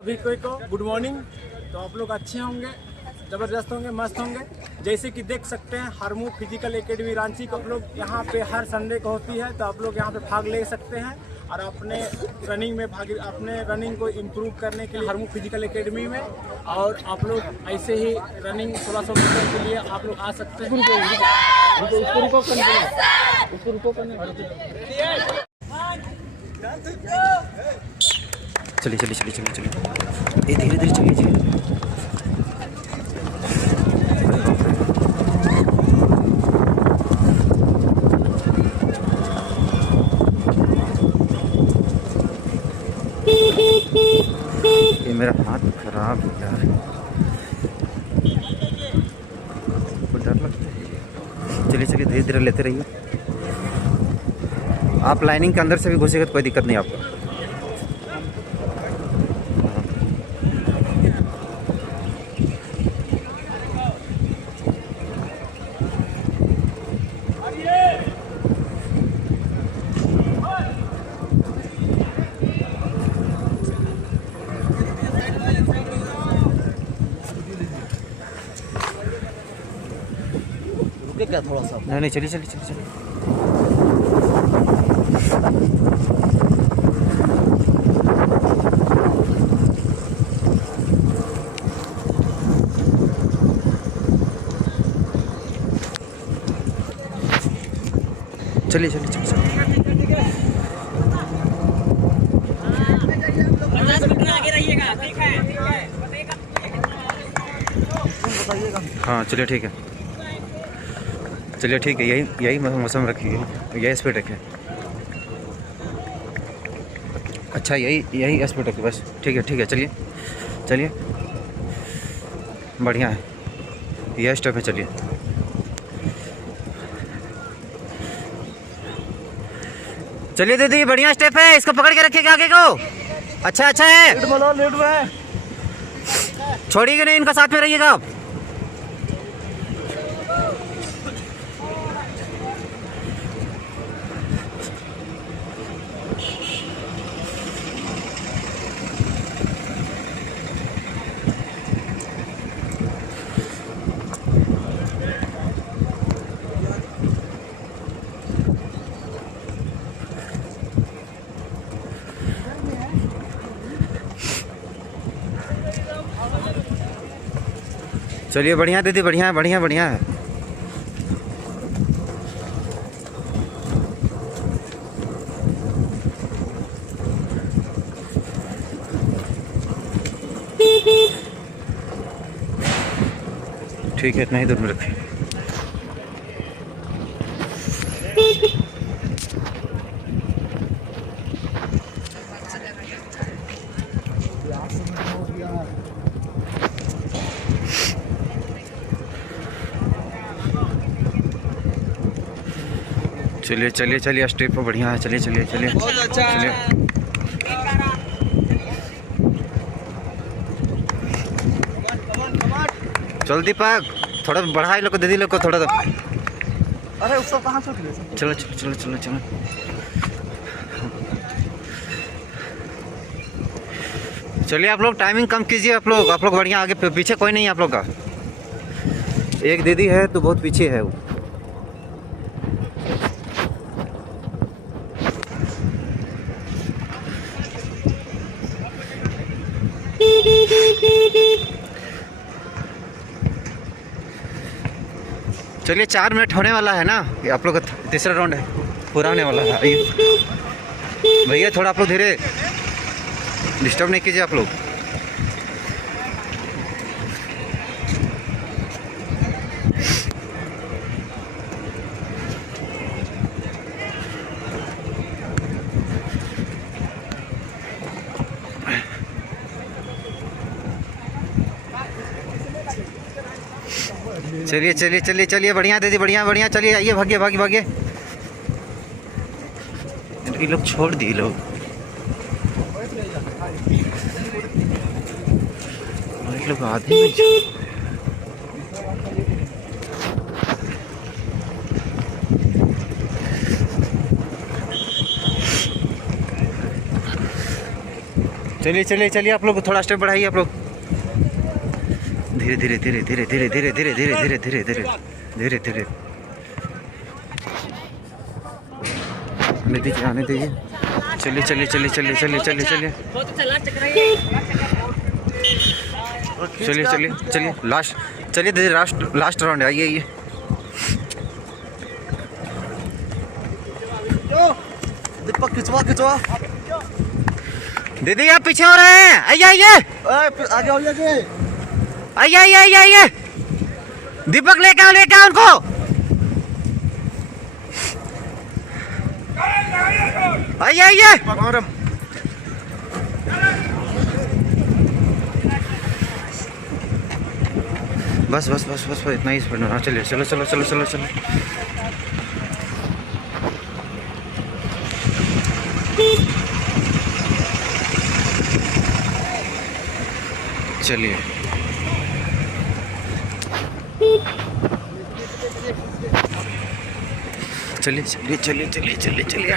अभी कोई को गुड मॉर्निंग। तो आप लोग अच्छे होंगे, ज़बरदस्त होंगे, मस्त होंगे। जैसे कि देख सकते हैं हरमू फिजिकल एकेडमी रांची को आप लोग यहाँ पे हर संडे को होती है, तो आप लोग यहाँ पे भाग ले सकते हैं और अपने रनिंग में अपने रनिंग को इम्प्रूव करने के लिए हरमू फिजिकल एकेडमी में। और आप लोग ऐसे ही रनिंग 1600 मीटर के लिए आप लोग आ सकते हैं। चलिए चलिए चलिए चलिए चलिए, ये धीरे धीरे चलिए जी। ये मेरा हाथ खराब हो गया है, डर लगता है। चलिए चलिए धीरे धीरे लेते रहिए। आप लाइनिंग के अंदर से भी घुसेगा तो कोई दिक्कत नहीं आपको। क्या थोड़ा सा नहीं चलिए चलिए चलिए चलिए। चलिए चलिए चलिए आगे रहिएगा, ठीक है। हाँ चलिए ठीक है, चलिए ठीक है। यही यही मौसम रखिए, यही स्पीड रखें। अच्छा यही स्पीड रखिए बस। ठीक है चलिए चलिए, बढ़िया है, यह स्टेप है। चलिए चलिए दीदी, बढ़िया स्टेप है, इसको पकड़ के रखिएगा आगे को। अच्छा है, लेट में छोड़िएगा नहीं, इनका साथ में रहिएगा आप। चलिए बढ़िया दीदी, बढ़िया है, बढ़िया बढ़िया है। ठीक है, इतना ही दूर में रखें। चलिए चलिए चलिए, स्टेप पर बढ़िया है। चलिए चलिए चलिए चलिए। चल दीपक, थोड़ा बढ़ा लोग को, दीदी लोग को थोड़ा। अरे उसको कहाँ छोड़ दिया? चलो चलो चलो चलो चलो। चलिए आप लोग टाइमिंग कम कीजिए। आप लोग बढ़िया, आगे पीछे कोई नहीं है आप लोग का। एक दीदी है तो बहुत पीछे है वो। चलिए 4 मिनट होने वाला है ना, ये आप लोग का तीसरा राउंड है, पूरा होने वाला है। आइए भैया, थोड़ा आप लोग धीरे, डिस्टर्ब नहीं कीजिए आप लोग। चलिए चलिए चलिए चलिए, बढ़िया दीदी, बढ़िया बढ़िया। चलिए आइए, भागिए भागिए भागिए। ये लोग छोड़ दिए लोग, लोग आधे में। चलिए चलिए चलिए चलिए, आप लोग थोड़ा स्टेप बढ़ाइए आप लोग। धीरे धीरे धीरे धीरे धीरे धीरे धीरे धीरे धीरे धीरे धीरे धीरे धीरे आने दीजिए आने दीजिए। चलिए चलिए चलिए चलिए चलिए चलिए चलिए बहुत अच्छा लास्ट चक्कर है ये। चलिए चलिए चलिए लास्ट, चलिए दीदी लास्ट राउंड है, आइए आइए। दीपक खिंचवा खिंचवा। दीदी आप पीछे हो रहे हैं, आइए आइए आगे आगे आइए आइए आइए आइए। दीपक लेके आओ उनको। आइए आइए। बस बस बस बस इतना ही स्पीड में। हाँ चलिए चलो चलो चलो चलो चलो। चलिए चलिए चलिए चलिए चलिए चलिए चलिए।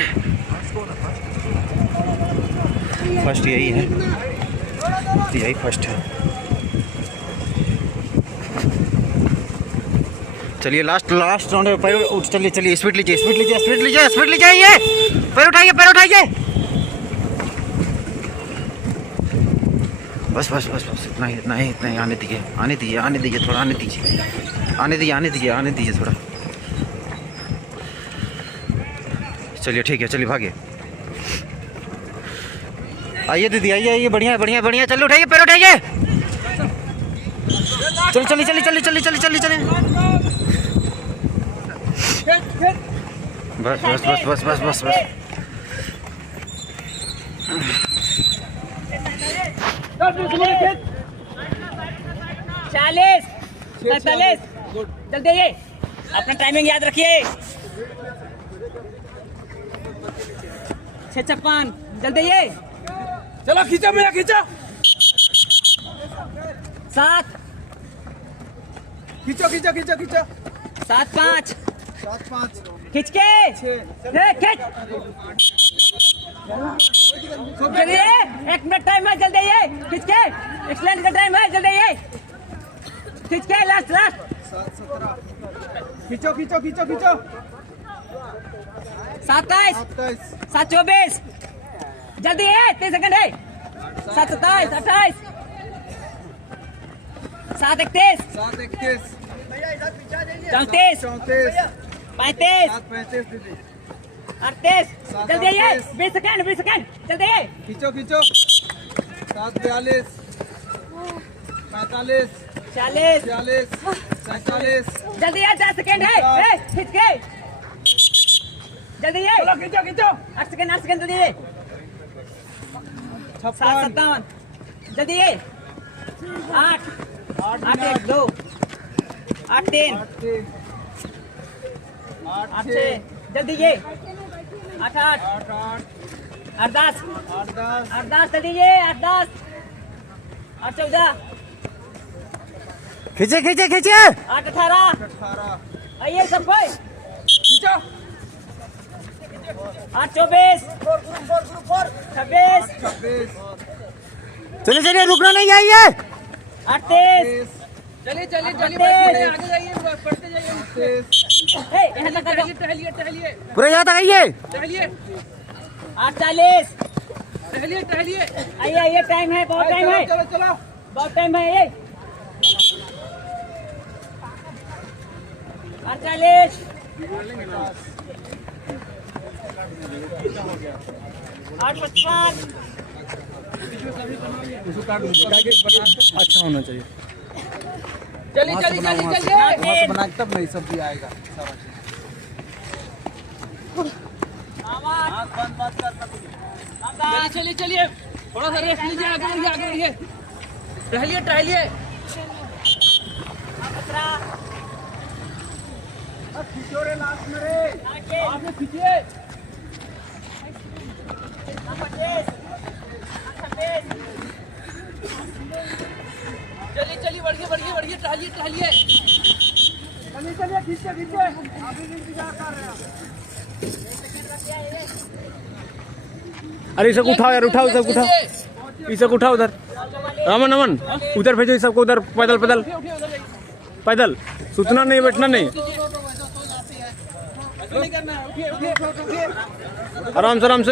फर्स्ट यही है, यही फर्स्ट है। चलिए लास्ट राउंड है। पैर उठ, चलिए चलिए स्पीड लीजिए स्पीड लीजिए स्पीड लीजिए स्पीड लीजिए। पैर उठाइए पैर उठाइए। बस बस बस बस इतना ही इतना ही इतना ही। आने दीजिए आने दीजिए आने दीजिए थोड़ा आने दीजिए आने दीजिए आने दीजिए आने दीजिए थोड़ा। चलिए ठीक है, चलिए भागिए। आइए दीदी आइए आइए, बढ़िया बढ़िया बढ़िया। चलिए उठाइए पैर उठाइए। चलिए चलिए चलिए चलिए चलिए चलिए चलिए चलिए। बस बस बस बस बस बस बस। 40 45 जल्दी आइए, अपना टाइमिंग याद रखिए। 6:56 जल्दी आइए। चलो खींचा मेरा खींचा। 7 खींचो खींचो खींचो खींचो। 7:05 7-5 खींच के खींच। चलिए 1 मिनट टाइम है, जल्दी आइए। खींच के, एक्सलेंट का टाइम है, जल्दी आइए। खींच के लास्ट 7-17 खींचो खींचो खींचो खींचो। 27 27 7:24 जल्दी है, 30 सेकंड है। 7:27 28 7:31 7-21 34 34 35 7-35 दीदी। 38 जल्दी आइए। 20 सेकंड जल्दी आइए। खींचो खींचो। 7-42 45 40 46 47 जल्दी आइए। 10 सेकंड है, खींच के जल्दी आइए। चलो खींचो खींचो। 8 सेकंड जल्दी आइए। 7:57 जल्दी आइए। 8 8 1 2 8 3 8 6 जल्दी आइए। 8 8 8 10 8 10 जल्दी आइए। 8 10 8 14 खींचे खींचे खींचे। 8 18 आइए सब कोई। खींचो। 8 24 26 26 चलिए चलिए रुकना नहीं, आइए। 38 चलिए चलिए, आगे जाइए पढ़ते जाइए। यहाँ तक आ जाओ। टहलिए पूरा यहाँ तक आइए। 8:40 टहलिए आइए टाइम है, बहुत टाइम है, चलो बहुत टाइम है। ये 48 8:55 अच्छा होना चाहिए। चलिए बना तब नहीं सब्जी आएगा। चलिए थोड़ा सा रेस्ट लीजिए। आगे बढ़िए टहलिए। खींचो रे लास्ट में रे, आगे खींचिए। 26 बढ़िए टहलिए। चलिए खींचे अभी भी इंतजार कर रहे हैं। अरे सब उठाओ यार, उठाओ सब उठाओ। ये सबको उठाओ उधर, अमन अमन उधर भेजो, ये सबको उधर, पैदल पैदल पैदल, सुतना नहीं, बैठना नहीं, आराम से आराम से।